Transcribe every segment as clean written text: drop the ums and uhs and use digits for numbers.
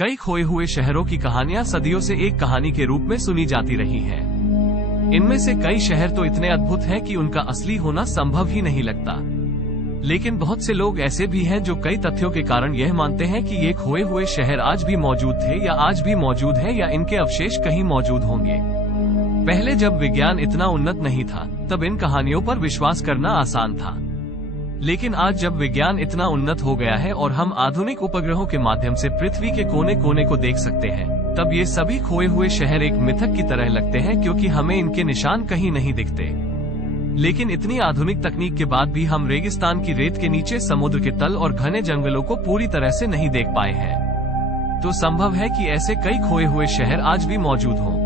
कई खोए हुए शहरों की कहानियां सदियों से एक कहानी के रूप में सुनी जाती रही हैं। इनमें से कई शहर तो इतने अद्भुत हैं कि उनका असली होना संभव ही नहीं लगता। लेकिन बहुत से लोग ऐसे भी हैं जो कई तथ्यों के कारण यह मानते हैं कि ये खोए हुए शहर आज भी मौजूद थे या आज भी मौजूद है या इनके अवशेष कहीं मौजूद होंगे। पहले जब विज्ञान इतना उन्नत नहीं था तब इन कहानियों पर विश्वास करना आसान था। लेकिन आज जब विज्ञान इतना उन्नत हो गया है और हम आधुनिक उपग्रहों के माध्यम से पृथ्वी के कोने कोने को देख सकते हैं, तब ये सभी खोए हुए शहर एक मिथक की तरह लगते हैं क्योंकि हमें इनके निशान कहीं नहीं दिखते। लेकिन इतनी आधुनिक तकनीक के बाद भी हम रेगिस्तान की रेत के नीचे समुद्र के तल और घने जंगलों को पूरी तरह से नहीं देख पाए हैं। तो संभव है कि ऐसे कई खोए हुए शहर आज भी मौजूद हों।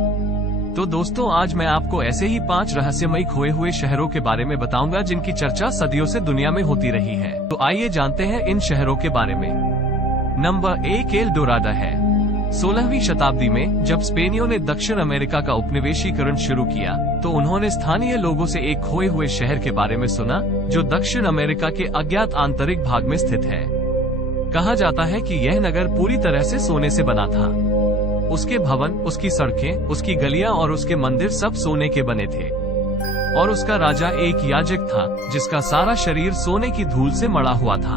तो दोस्तों, आज मैं आपको ऐसे ही 5 रहस्यमयी खोए हुए शहरों के बारे में बताऊंगा जिनकी चर्चा सदियों से दुनिया में होती रही है। तो आइए जानते हैं इन शहरों के बारे में। नंबर 1 एल डोराडो है। 16वीं शताब्दी में जब स्पेनियों ने दक्षिण अमेरिका का उपनिवेशीकरण शुरू किया तो उन्होंने स्थानीय लोगों से एक खोए हुए शहर के बारे में सुना जो दक्षिण अमेरिका के अज्ञात आंतरिक भाग में स्थित है। कहा जाता है कि यह नगर पूरी तरह से सोने से बना था। उसके भवन, उसकी सड़कें, उसकी गलियां और उसके मंदिर सब सोने के बने थे। और उसका राजा एक याजक था जिसका सारा शरीर सोने की धूल से मड़ा हुआ था।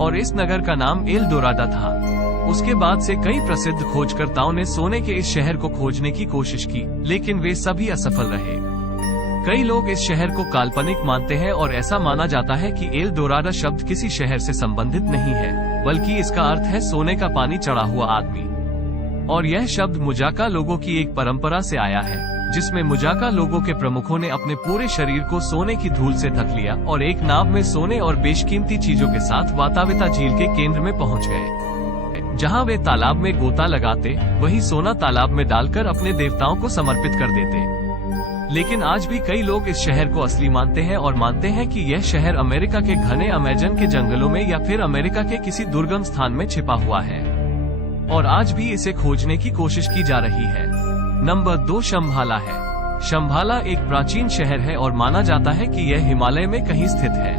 और इस नगर का नाम एल डोराडो था। उसके बाद से कई प्रसिद्ध खोजकर्ताओं ने सोने के इस शहर को खोजने की कोशिश की, लेकिन वे सभी असफल रहे। कई लोग इस शहर को काल्पनिक मानते हैं और ऐसा माना जाता है कि एल डोराडो शब्द किसी शहर से संबंधित नहीं है, बल्कि इसका अर्थ है सोने का पानी चढ़ा हुआ आदमी। और यह शब्द मुजाका लोगों की एक परंपरा से आया है, जिसमें मुजाका लोगों के प्रमुखों ने अपने पूरे शरीर को सोने की धूल से ढक लिया और एक नाव में सोने और बेशकीमती चीजों के साथ वाताविता झील के केंद्र में पहुंच गए। जहां वे तालाब में गोता लगाते, वहीं सोना तालाब में डालकर अपने देवताओं को समर्पित कर देते। लेकिन आज भी कई लोग इस शहर को असली मानते हैं और मानते हैं कि यह शहर अमेरिका के घने अमेजन के जंगलों में या फिर अमेरिका के किसी दुर्गम स्थान में छिपा हुआ है और आज भी इसे खोजने की कोशिश की जा रही है। नंबर 2 शंभाला है। शंभाला एक प्राचीन शहर है और माना जाता है कि यह हिमालय में कहीं स्थित है।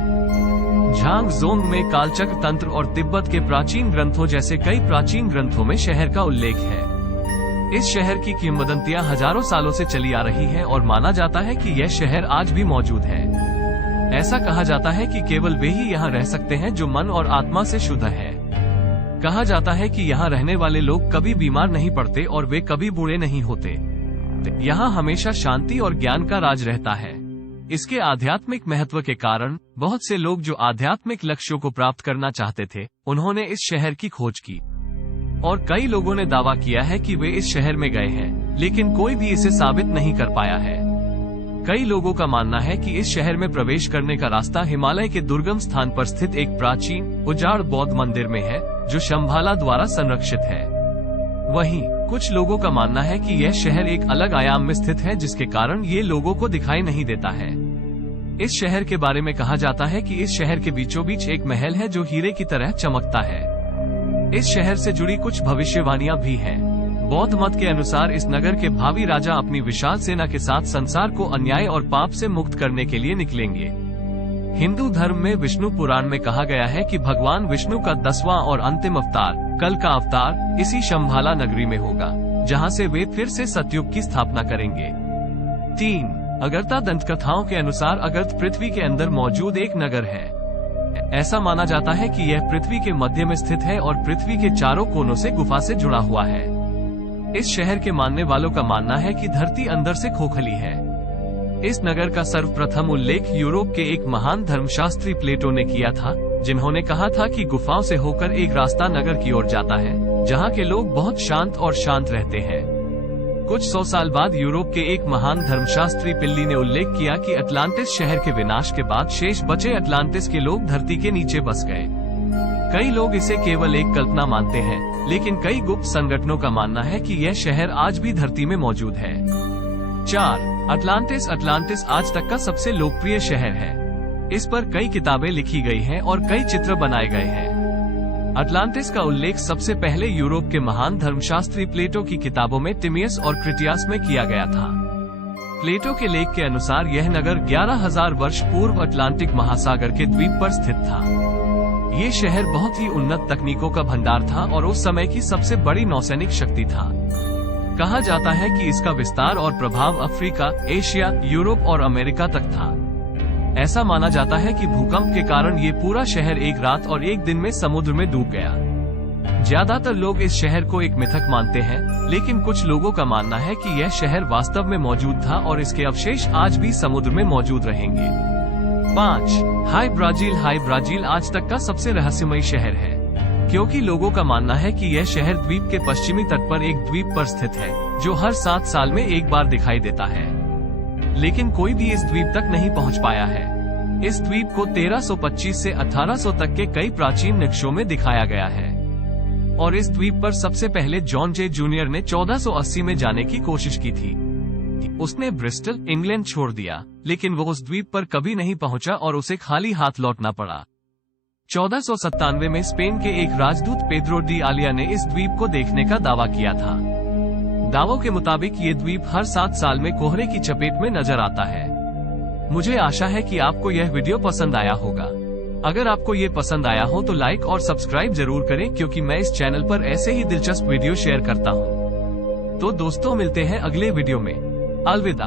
झांगजोंग में कालचक्र तंत्र और तिब्बत के प्राचीन ग्रंथों जैसे कई प्राचीन ग्रंथों में शहर का उल्लेख है। इस शहर की किंवदंतियां हजारों सालों से चली आ रही हैं और माना जाता है कि यह शहर आज भी मौजूद है। ऐसा कहा जाता है कि केवल वे ही यहाँ रह सकते हैं जो मन और आत्मा से शुद्ध है। कहा जाता है कि यहाँ रहने वाले लोग कभी बीमार नहीं पड़ते और वे कभी बूढ़े नहीं होते। यहाँ हमेशा शांति और ज्ञान का राज रहता है। इसके आध्यात्मिक महत्व के कारण बहुत से लोग जो आध्यात्मिक लक्ष्यों को प्राप्त करना चाहते थे, उन्होंने इस शहर की खोज की। और कई लोगों ने दावा किया है कि वे इस शहर में गए हैं, लेकिन कोई भी इसे साबित नहीं कर पाया है। कई लोगों का मानना है कि इस शहर में प्रवेश करने का रास्ता हिमालय के दुर्गम स्थान पर स्थित एक प्राचीन उजाड़ बौद्ध मंदिर में है, जो शंभाला द्वारा संरक्षित है। वहीं कुछ लोगों का मानना है कि यह शहर एक अलग आयाम में स्थित है, जिसके कारण ये लोगों को दिखाई नहीं देता है। इस शहर के बारे में कहा जाता है कि इस शहर के बीचों बीच एक महल है जो हीरे की तरह चमकता है। इस शहर से जुड़ी कुछ भविष्यवाणियां भी हैं। बौद्ध मत के अनुसार इस नगर के भावी राजा अपनी विशाल सेना के साथ संसार को अन्याय और पाप से मुक्त करने के लिए निकलेंगे। हिंदू धर्म में विष्णु पुराण में कहा गया है कि भगवान विष्णु का 10वां और अंतिम अवतार, कल का अवतार, इसी शंभाला नगरी में होगा, जहां से वे फिर से सतयुग की स्थापना करेंगे। 3 अगर्ता दंतकथाओं के अनुसार अगर्त पृथ्वी के अंदर मौजूद एक नगर है। ऐसा माना जाता है कि यह पृथ्वी के मध्य में स्थित है और पृथ्वी के चारों कोनों से गुफा से जुड़ा हुआ है। इस शहर के मानने वालों का मानना है कि धरती अंदर से खोखली है। इस नगर का सर्वप्रथम उल्लेख यूरोप के एक महान धर्मशास्त्री प्लेटो ने किया था, जिन्होंने कहा था कि गुफाओं से होकर एक रास्ता नगर की ओर जाता है, जहां के लोग बहुत शांत और शांत रहते हैं। कुछ 100 साल बाद यूरोप के एक महान धर्मशास्त्री पिल्ली ने उल्लेख किया कि अटलांटिस शहर के विनाश के बाद शेष बचे अटलांटिस के लोग धरती के नीचे बस गए। कई लोग इसे केवल एक कल्पना मानते हैं, लेकिन कई गुप्त संगठनों का मानना है कि यह शहर आज भी धरती में मौजूद है। 4 अटलांटिस। अटलांटिस आज तक का सबसे लोकप्रिय शहर है। इस पर कई किताबें लिखी गई हैं और कई चित्र बनाए गए हैं। अटलांटिस का उल्लेख सबसे पहले यूरोप के महान धर्मशास्त्री प्लेटो की किताबों में तिमियस और क्रिटियास में किया गया था। प्लेटो के लेख के अनुसार यह नगर 11,000 वर्ष पूर्व अटलांटिक महासागर के द्वीप पर स्थित था। ये शहर बहुत ही उन्नत तकनीकों का भंडार था और उस समय की सबसे बड़ी नौसैनिक शक्ति था। कहा जाता है कि इसका विस्तार और प्रभाव अफ्रीका, एशिया, यूरोप और अमेरिका तक था। ऐसा माना जाता है कि भूकंप के कारण ये पूरा शहर एक रात और एक दिन में समुद्र में डूब गया। ज्यादातर लोग इस शहर को एक मिथक मानते हैं, लेकिन कुछ लोगों का मानना है कि यह शहर वास्तव में मौजूद था और इसके अवशेष आज भी समुद्र में मौजूद रहेंगे। 5. हाई ब्राजील आज तक का सबसे रहस्यमयी शहर है, क्योंकि लोगों का मानना है कि यह शहर द्वीप के पश्चिमी तट पर एक द्वीप पर स्थित है, जो हर 7 साल में एक बार दिखाई देता है। लेकिन कोई भी इस द्वीप तक नहीं पहुंच पाया है। इस द्वीप को 1325 से 1800 तक के कई प्राचीन नक्शों में दिखाया गया है और इस द्वीप पर सबसे पहले जॉन जे जूनियर ने 1480 में जाने की कोशिश की थी। उसने ब्रिस्टल, इंग्लैंड छोड़ दिया, लेकिन वो उस द्वीप पर कभी नहीं पहुंचा और उसे खाली हाथ लौटना पड़ा। 1497 में स्पेन के एक राजदूत पेड्रो डी आलिया ने इस द्वीप को देखने का दावा किया था। दावों के मुताबिक ये द्वीप हर 7 साल में कोहरे की चपेट में नजर आता है। मुझे आशा है कि आपको यह वीडियो पसंद आया होगा। अगर आपको ये पसंद आया हो तो लाइक और सब्सक्राइब जरूर करें, क्योंकि मैं इस चैनल पर ऐसे ही दिलचस्प वीडियो शेयर करता हूँ। तो दोस्तों, मिलते हैं अगले वीडियो में। अलविदा।